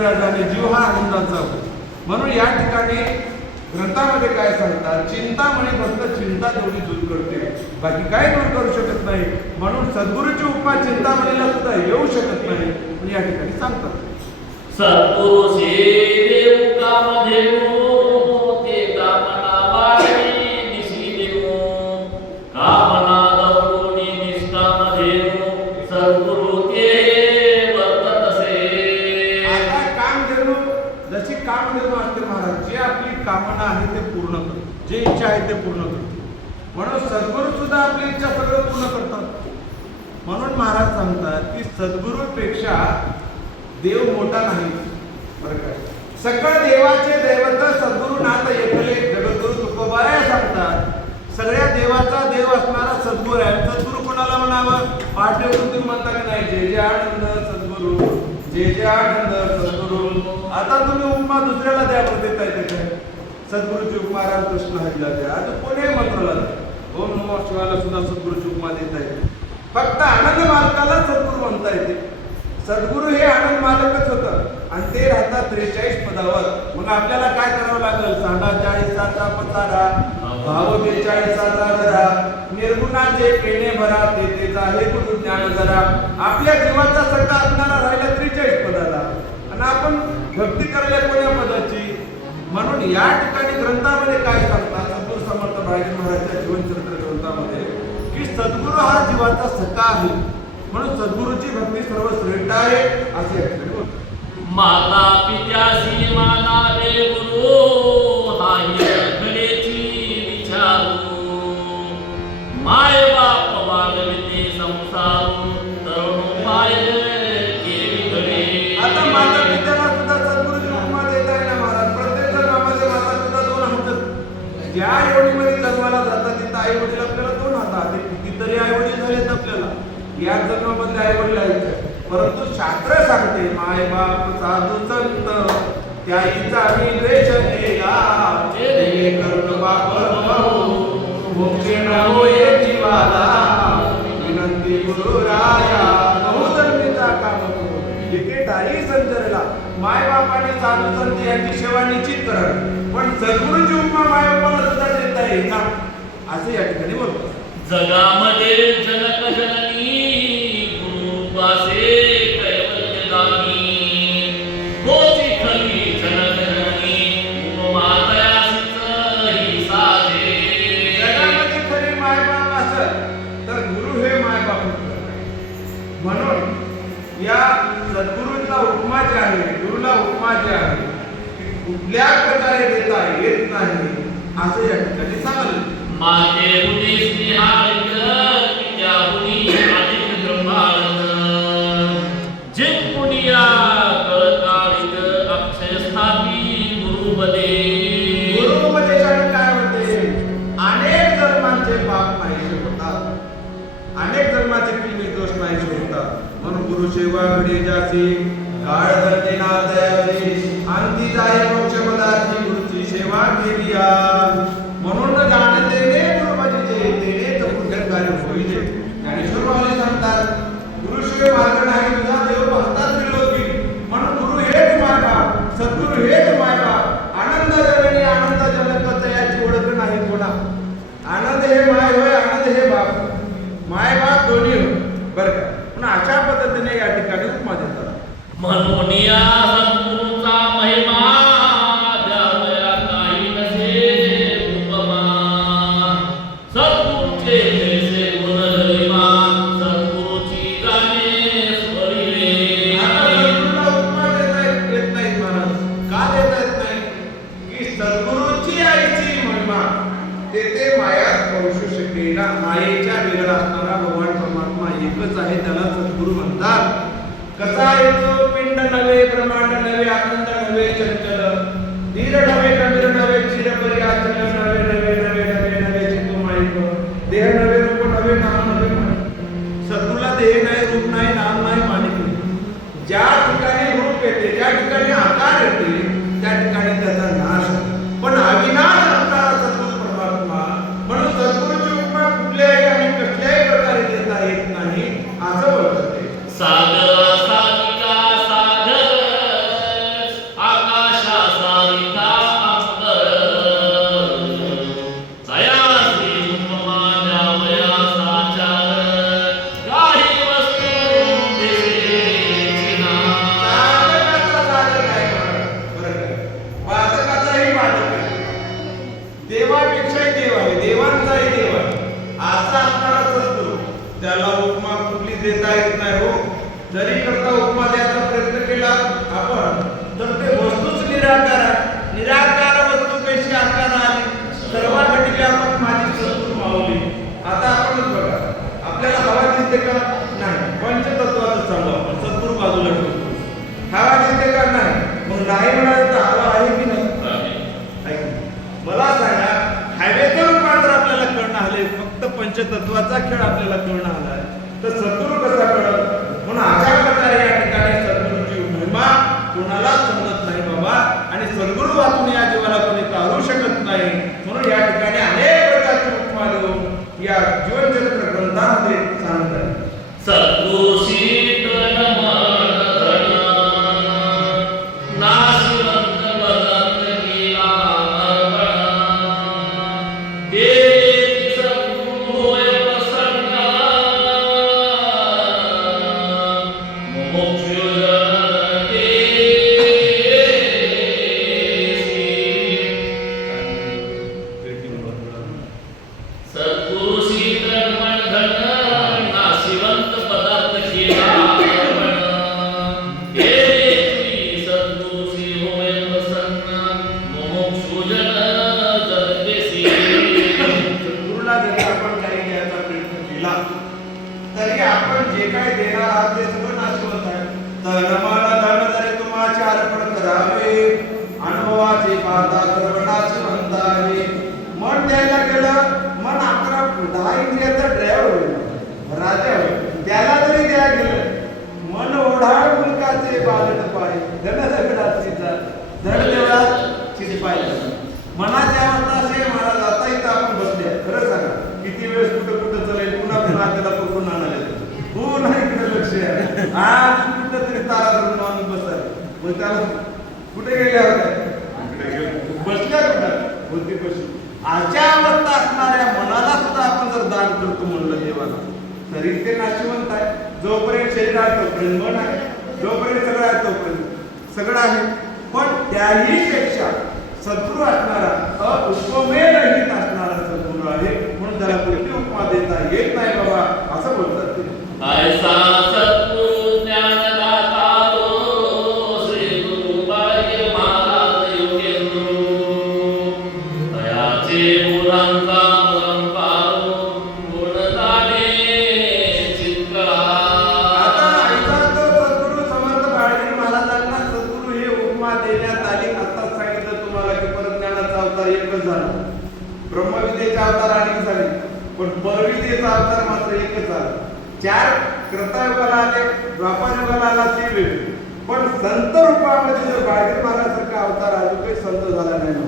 वेळा जाणे जीव हा आनंदाचा होतो. म्हणून या ठिकाणी ग्रंथामध्ये काय सांगतात? चिंता म्हणे फक्त चिंता तेवढी दूर करते. बाकी काय दूर करू शकत नाही. म्हणून सद्गुरूची उपमा चिंतामणीला सुद्धा येऊ शकत नाही. या ठिकाणी सांगतात. सद्गुरु जे इच्छा आहे ते पूर्ण करते. म्हणून सद्गुरू सुद्धा आपली इच्छा सगळं पूर्ण करतात. म्हणून महाराज सांगतात की सद्गुरूपेक्षा देव मोठा नाही. बरं काय सगळं देवाचे दैवत सद्गुरू नाथ एकले जगद्गुरु तुकोबाराय सांगतात. सगळ्या देवाचा देव असणारा सद्गुरू आहे. सद्गुरू कोणाला म्हणावं? पाठ्यवृत्ती तुम्ही म्हणता की नाही? जे जे आनंद सद्गुरू. जे जे आनंद सद्गुरू. आता तुम्ही उपमा दुसऱ्याला द्या देता देत आहे त्याच्या सद्गुरूची उपमा रामकृष्ण आता कोणी मंत्राला ओम नमो शिवाला सुद्धा सद्गुरूची उपमा देता आहे फक्त आनंद मालकाला सद्गुरू म्हणता येते. सद्गुरू हे आनंद मालकच होतं. आणि ते राहतात त्रेचाळीस पदावर. मग आपल्याला काय करावं लागेल? सांडा चाळीसाचा पचारा भाव बेचाळीसाचा जरा. निर्गुणाचे केणे भरा ते तेचा हे गुरु ज्ञान जरा. आपल्या जीवाचा सगळा असणारा राहिला त्रेचाळीस पदाला. आणि आपण भक्ती करायला कोण्या पदाची? म्हणून या ठिकाणी ग्रंथामध्ये काय सांगतात? सद्गुरू समर्थ बाळजी महाराजच्या जीवनचरित्र ग्रंथामध्ये की सद्गुरू हा जीवाचा सखा आहे. म्हणून सद्गुरूची भक्ती सर्वश्रेष्ठ आहे असे माता पित्या माता पित्यासी मानावे गुरु हा या जन्मामधले आई वडील आहेत. परंतु शास्त्र सांगते माय बाप साधू संत त्याईचा मी द्वेष केला. जे करून बाप भाऊ मोक्षे न होये जीवाला. विनंती गुरु राया बहुधर्मीचा काम करू. एकेटाही संचरला माय बापाने साधू संत यांची सेवा निश्चित करण पण सद्गुरूची उपमा माय बापाला सुद्धा देता येईल ना असे या ठिकाणी बोलतो. जगामध्ये जनक जनक सद्गुरूंना उपमा जी आहे गुरुला उपमा जी आहे ती कुठल्या प्रकारे देता येत नाही असं या ठिकाणी सांगलं म्हणते? अनेक जन्माचे किल्मी दोष नाहीसे होतात. म्हणून गुरु सेवा घडी जासी काळ धरते ना दयावी अंती जाय मोक्ष पदार्थी गुरुची सेवा केली म्हणून जाणते ने तर कार्य होईल ज्ञानेश्वर सांगतात गुरुशिवाय मार्ग नाही तुझा देव भक्तात त्रिलोकी. म्हणून गुरु हेच माय बाप सद्गुरु हेच माय बाप आनंद जननी आनंद जनक याची ओळख नाही कोणा. आनंद हे माय होय आनंद हे बाप. माय बाप दोन्ही होय. बरं का. पण अशा पद्धतीने या ठिकाणी उपमा देतात. म्हणून या सद्गुरूचा महिमा। पंचतत्वाचा खेळ आपल्याला कळणं आलाय. तर सद्गुरू कसा कळ मन द्यायला गेलं मन अकरा दहा इंद्रियाचा ड्रायव्हर होईल. राजा होईल. त्याला जरी द्या गेलं मन ओढाळ मुलकाचे बालट पाय धन दगडात सीता धड देवळात शिरपाय मनाच्या असे महाराज आता इथं आपण बसले खरं सांगा किती वेळेस कुठं कुठं चालेल पुन्हा पुन्हा त्याला पकडून आणायला पुन्हा इकडे लक्ष आहे आज कुठं तरी तारा धरून माणूस बसाय मग त्याला कुठे गेल्या होत्या. बसल्या कुठं? होती कशी आजच्या अवस्था असणाऱ्या मनाला सुद्धा आपण जर दान करतो म्हणलं देवाला शरीर ते नाशिवंत आहे. जोपर्यंत शरीर आहे तोपर्यंत मन आहे जोपर्यंत सगळं आहे तोपर्यंत सगळं आहे. पण त्याही पेक्षा सद्गुरू असणारा उपमेय रहित असणारा सद्गुरू आहे म्हणून त्याला कुठली उपमा देता येत नाही बाबा असं बोलतात ते. पण परविद्येचा अवतार मात्र एकच झाला चार कृतायुगाला आले द्वापारयुगाला आला ते वेगळे पण संत रूपामध्ये जर बाहेर महाराजांसारखा अवतार अजून काही संत झाला नाही ना.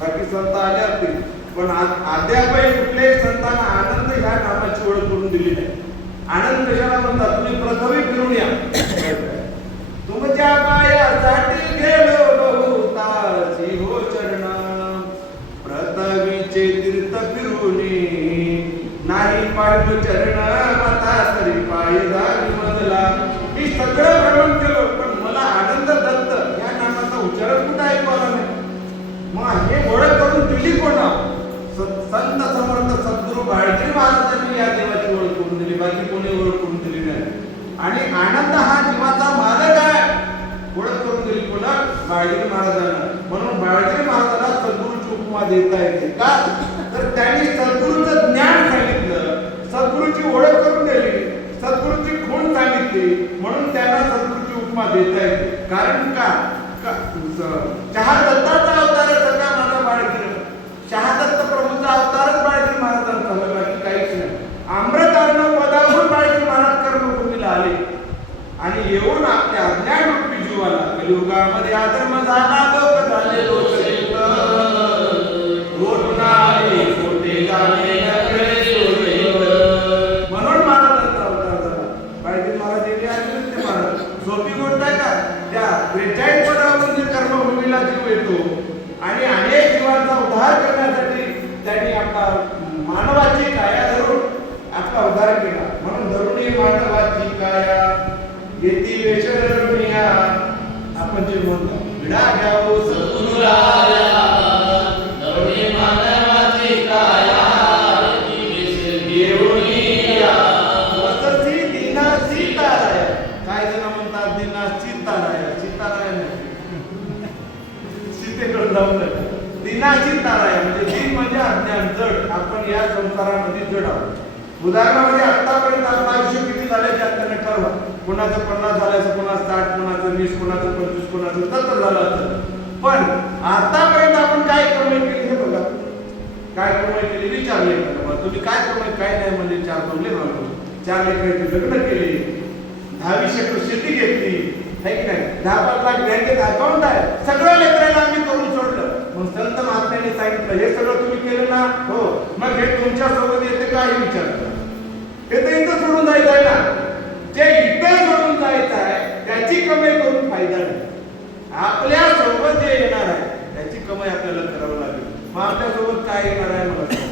बाकी संत आले असतील. पण अद्यापही कुठल्याही संतांना आनंद ह्या नामाची ओळख करून दिली नाही. आनंद कशाला म्हणतात? तुम्ही प्रथमी फिरून या. तुमच्या पायासाठी नामाचा उच्चार कुठं ऐकू आला नाही मग हे ओळख करून दिली कोणा स- संत समर्थ सद्गुरू बाळजी महाराजांनी या देवाची ओळख करून दिली. बाकी कोणी ओळख करून दिली नाही. आणि आनंद हा जीवाचा मालक आहे. ओळख करून दिली कोणा बाळजी महाराजांना. म्हणून बाळजी महाराजांना सद्गुरूची उपमा देता येते का? तर त्यांनी सद्गुरूचं ज्ञान सांगितलं. सद्गुरूची ओळख करून दिली. सद्गुरूची खूण सांगितली. म्हणून त्यांना सद्गुरूची उपमा देता येते. कारण का? का- दत्ताचा अवतार आहे सगळा माझा बाळगी शहादत्त प्रभूचा अवतारच बाळगी महाराजांचा झालं बाकी काहीच नाही. आम्रतांना पदावरून बाळगी महाराज कर्मभूमीला आले. आणि येऊन आपल्या अज्ञान रूपी जीवाला कलियुगामध्ये अधर्म झाला उदाहरणामध्ये आतापर्यंत आपलं आयुष्य किती झालं ते ठरवा कोणाचं पन्नास झाल्याचं कोणाचं साठ कोणाचं वीस कोणाचं पंचवीस कोणाचं सत्तर झालं असतं पण आतापर्यंत आपण काय कमाई केली हे बघा. काय कमाई केली विचारले तुम्ही काय कमाई काय नाही म्हणजे चार बंगले बांधले चार लेकरांचे लग्न केले. दहावीस एकर शेती घेतली. आहे की नाही? दहा पाच लाख बँकेत अकाउंट आहे. सगळं लेकरांना आम्ही करून सोडलं. मग संत महात्म्याने सांगितलं हे सगळं तुम्ही केलं ना? हो. मग हे तुमच्यासोबत येते का? हे विचारलं हे तर इथं सोडून जायचं आहे ना? जे इथं सोडून जायचं आहे त्याची कमाई करून फायदा नाही. आपल्यासोबत जे येणार आहे त्याची कमाई आपल्याला करावी लागेल. मग आपल्यासोबत काय येणार आहे मला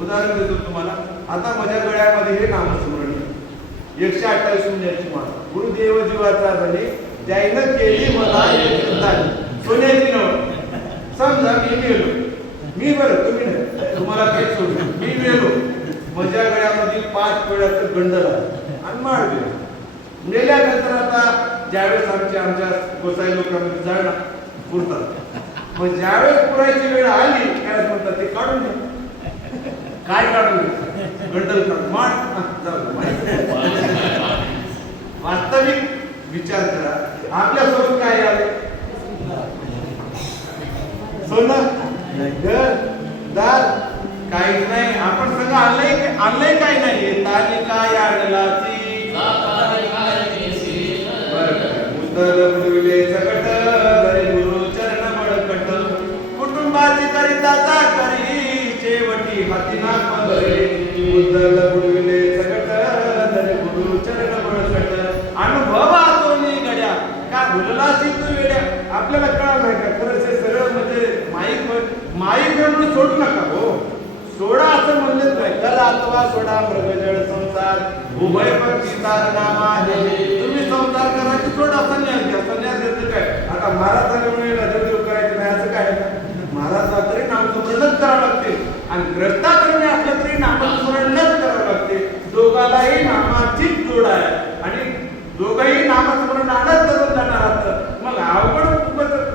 उदाहरण देतो तुम्हाला. आता माझ्या गळ्यामध्ये हे नामस्मरण आहे. एकशे अठ्ठावीस शून्याची माळ. गुरुदेव जीवाचा धनी त्याईनं केली मला सोन्याची नवड समजा मी मेलो. मी बरं तुम्ही नाही. तुम्हाला काही सोडलं मी मेलो. माझ्या गळ्यामध्ये पाच वेळाचं गंडल आहे आणि माळ गेलो. मेल्यानंतर आता ज्यावेळेस आमच्या आमच्या गोसाई लोकांमध्ये जाळणं पुरतात. मग ज्यावेळेस पुरायची वेळ आली त्यावेळेस म्हणतात ते काढून घ्या काय काढून घ्या गंडल काढून. माळ. जाऊ वास्तविक विचार करा. आपल्यासोबत काय आलं सोनं घर दार काहीच नाही. आपण सगळं आणलंय आणलंय काय नाही. तालिका याडला उतल बुडविले सकट. धरे गुरु चरण बळकट. कुटुंबाची करिता करी. शेवटी हाती ना पदरे. उतल बुडविले सकट. धरे गुरु चरण बळकट. अनुभव तो गड्या का भुलला तू वेड्या? आपल्याला कळलं नाही का खरंच हे सगळं म्हणजे माईक माईक म्हणून सोडू नका हो. सोडा असं म्हणलेच नाही. कर अथवा सोडा मृगजळ संसार उभय पक्षी नाम आहे तुम्ही संसार करा की सोडा संन्यास घ्या. संन्यास घेतलं काय? आता महाराजांनी नजर करायचं नाही असं काय? महाराजला तरी नामस्मरणच करावं लागते. आणि ग्रस्ताक्रमी असलं तरी नामस्मरणच करावं लागते. दोघालाही नाम जोड आहे आणि दोघंही नामस्मरण आणत करून जाणार असतं मग अवघड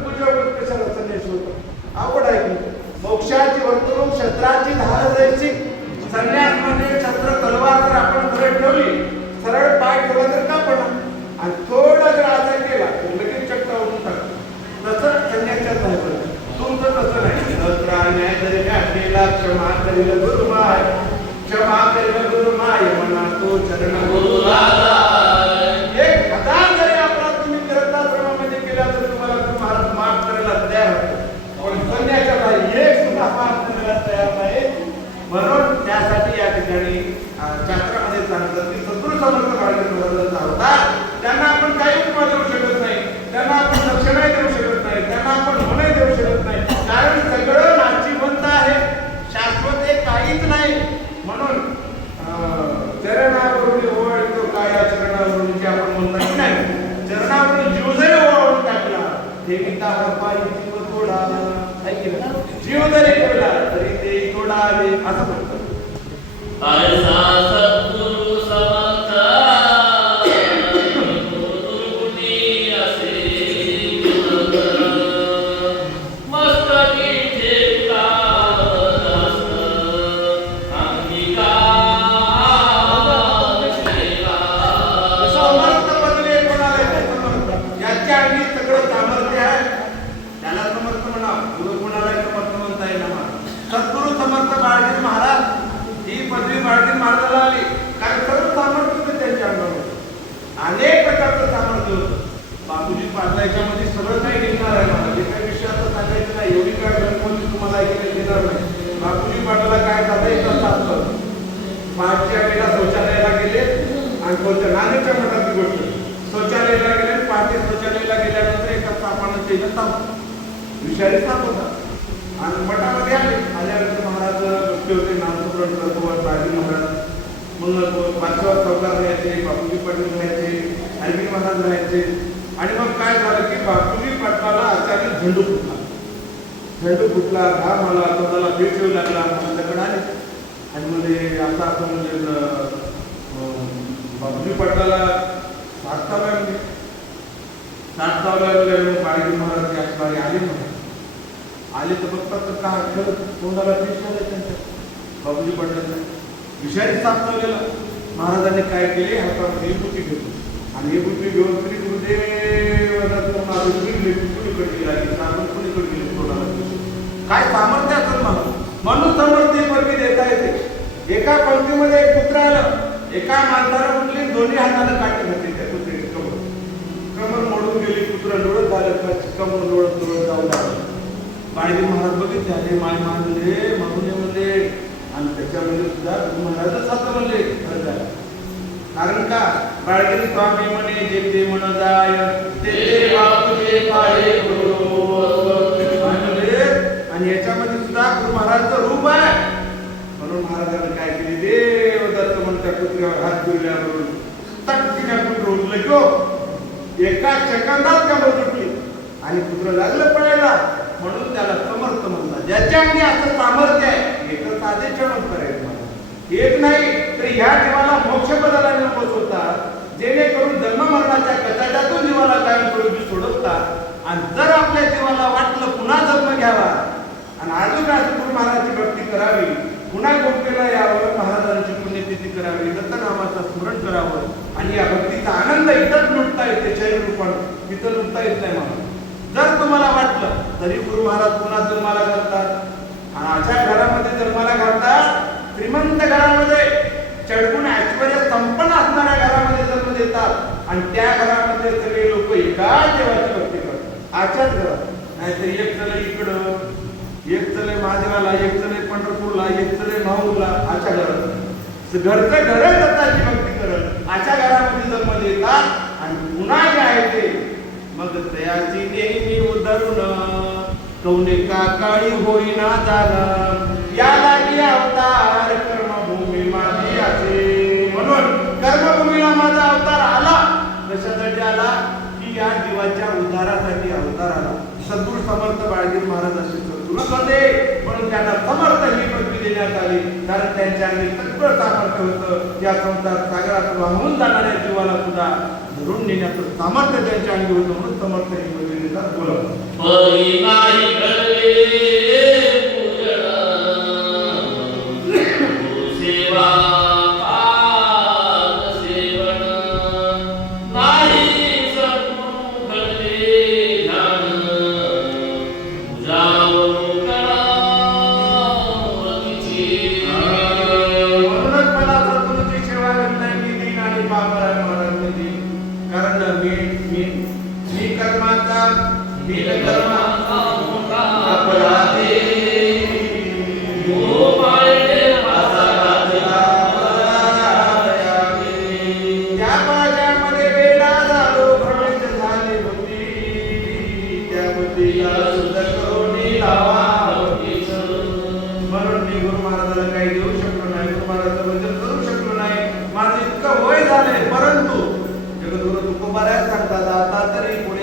पूजा कशाला संन्यास होतो आवड आहे की मोक्षाची वर्तणूक शस्त्राची धार जायची संन्यास म्हणजे शस्त्र तलवार जर आपण सरळ ठेवली सरळ पाय ठेवला तर का पडणार आणि थोडा जर असा केला तर लगेच चक्र होऊन टाकतो तसं संन्यासात नाही बरं तुमचं तसं नाही शस्त्र न्याय जरी घातलेला क्षमा करील गुरुमाय क्षमा करील गुरुमाय म्हणा तो चरण गुरु एक हजार जरी अपराध तुम्ही ग्रंथाश्रमामध्ये केला तर तुम्हाला तो महाराज माफ करायला तयार होतो पण संन्याच्या बाई एक सुद्धा माफ करायला तयार नाही म्हणून त्यासाठी या ठिकाणी शास्त्रामध्ये सांगितलं की सदृढ समर्थ कार्यक्रम महाराजांचा त्यांना आपण काही उपमा देऊ शकत नाही. त्यांना आपण दक्षिणाही देऊ शकत नाही. त्यांना आपण होणही देऊ शकत नाही. कारण सगळं नाशिवंत आहे. शाश्वत हे काहीच नाही. म्हणून चरणावरून ओवाळतो काय या चरणावरून जे आपण म्हणतो की नाही चरणावरून जीव जरी ओवाळून टाकला. देवी तारा पायी जीव थोडा जीव जरी ठेवला तरी ते थोडावे असं म्हणतात. तुम्हाला घेणार नाही. बापूजी पाटला काय करायचं असतं पाचच्या वेळेला शौचालयाला गेले आणि कोणत्या नांदेडच्या मठाची गोष्ट? शौचालयाला गेले आणि पहाटे शौचालयाला गेल्यानंतर एका सापानं ते ताप विषारी साप होता. आणि मठामध्ये आले. आल्यानंतर महाराज होते नामस्मरण बाजी महाराज मग पाचवा चौकार राहायचे बापूजी पाटील राहायचे अरविंद महाराज राहायचे. आणि मग काय झालं की बापूजी पाटलाला अचानक झेंडू फुटला. झेंडू फुटला घाम आला तोंडाला भेट येऊ लागला आपल्याकडे आले. आणि म्हणजे आता आपण म्हणजे अं, बापूजी पाटलाला सात चालू म्हणजे सात चालू बाळगी महाराज या आले म्हणून आले तर बघतात तर काय खरं तोंडाला भेट येऊ त्यांच्या बापूजी पाटलाचं विषारी साप चावलेला महाराजांनी काय केले? हातामध्ये हे बुटी घेतली आणि हे बुटी घेऊन श्री गुरुदेव दत्त कुणीकडे गेला? की आपण कुणीकडे गेले? काय सामर्थ्य असेल मला म्हणून समर्थी वर्गी देता येते. एका पंक्तीमध्ये एक पुत्र आलं एका माणसाला कुठली दोन्ही हाताला काटे घातले त्या कुत्रीने. कमर कमर मोडून गेली कुत्र लोळत झालं कमर लोळत लोळत जाऊन लागलं. बाळगी महाराज बघितले आले माय मानले म्हणून म्हणले. आणि त्याच्यामध्ये सुद्धा गुरु महाराजच असं म्हणले कारण का? बाळगिरी स्वामी म्हणे जे ते म्हण जाय ते ते बापूचे पाये गुरु. म्हणले, आणि याच्यामध्ये सुद्धा गुरु महाराजचं आहे म्हणून महाराजांनी काय केले? देव दत्त म्हणत्या कुत्र्यावर हात फिरल्यावरून तटकीने कुत्र उठलं की हो. एका सेकंदात कमर तुटली. आणि कुत्र लागलं पडायला. म्हणून त्याला समर्थ म्हणला ज्याच्या अंगी असं सामर्थ्य आहे एकच साधे चमत्कार आहे तुम्हाला. एक नाही तर ह्या देवाला मोक्ष बदलायला बसवतात जेणेकरून जन्म मरणाच्या कचाट्यातून जीवाला कायमस्वरूपी सोडवतात आणि जर आपल्या जीवाला वाटलं पुन्हा जन्म घ्यावा आणि अजून असं महाराजची भक्ती करावी. पुन्हा गोष्टीला यावं महाराजांची पुण्यतिथी करावी. दत्तनामाचं स्मरण करावं. आणि या भक्तीचा आनंद इथंच लुटता येते शरीर रूपान. तिथं लुटता येत नाही मला जर तुम्हाला वाटलं तरी गुरु महाराज पुन्हा जन्माला घालतात. आणि अशा घरामध्ये जन्माला घालतात. श्रीमंत घरामध्ये. चढकून ऐश्वर्य संपन्न असणाऱ्या घरामध्ये जन्म देतात. आणि त्या घरामध्ये सगळे लोक एकाच देवाची भक्ती करतात. आचार घरात. नाहीतर एक चले इकडं एक चले महादेवाला एक चले पंढरपूरला एक चले माहूरला अशा घरात. घरचं घर दत्ताची भक्ती करत अशा घरामध्ये जन्म देतात आणि पुन्हा जे आहे ते? मग तयाची नेहमी उधरून कौने का काळी होईना जाण या लागी अवतार कर्मभूमी माझी असे म्हणून कर्मभूमीला माझा अवतार आला. कशासाठी आला? की या जीवाच्या उद्धारासाठी अवतार आला. सद्गुरू समर्थ बाळगीर महाराज असे सद्गुरू होते म्हणून त्यांना समर्थ ही पदवी देण्यात आली. कारण त्यांच्या अंगी सगळं सामर्थ्य होतं. या संसार सागरात वाहून जाणाऱ्या जीवाला सुद्धा धरून नेण्याचं सामर्थ्य त्यांच्या अंगी होतं म्हणून समर्थ ही पदवी देतात बोलवतात.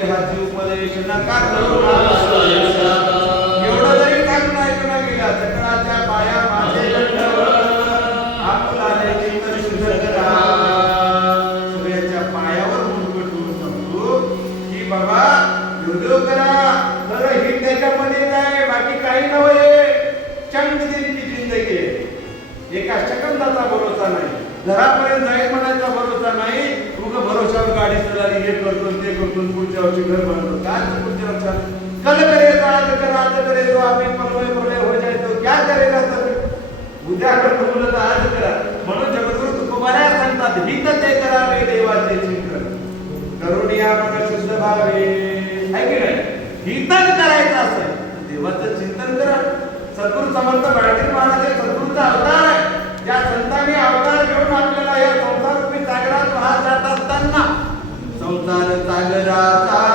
देहाची उपदेशना का करू? एवढं जरी सांगून ऐकून गेला पाया माझे चिंतन सूर्याच्या पायावर मुंडकं सांगतो की बाबा देव करा. खरं ही त्याच्यामध्ये नाही बाकी काही नव्हे. चंद दिनची जिंदगी एका सेकंदाचा भरोसा नाही. घरापर्यंत जाईल म्हणा भरोसा नाही उग भरोशावर गाडी चढाली हे करतो ते करतो पुढच्या वर्षी घर बांधतो काय पुढच्या वर्षात. कल करे आज कर आज करे तो आम्ही परलोय परलोय हो जाय तो. क्या करेगा तर उद्या करतो मुलं आज करा. म्हणून जगद्गुरु तुकोबाऱ्या सांगतात हित ते करावे देवाचे चिंतन. करुणिया मन शुद्ध भावे. आहे की नाही? हितच करायचं असेल देवाचं चिंतन करा. सद्गुरु समर्थ मराठी महाराज हे सद्गुरूचा अवतार आहे. ज्या संतांनी अवतार घेऊन आपल्याला या संसार रूपी सागरात वाहत जात असताना ਪੁੱਤਰ ਤਗਰਾ ਤਾ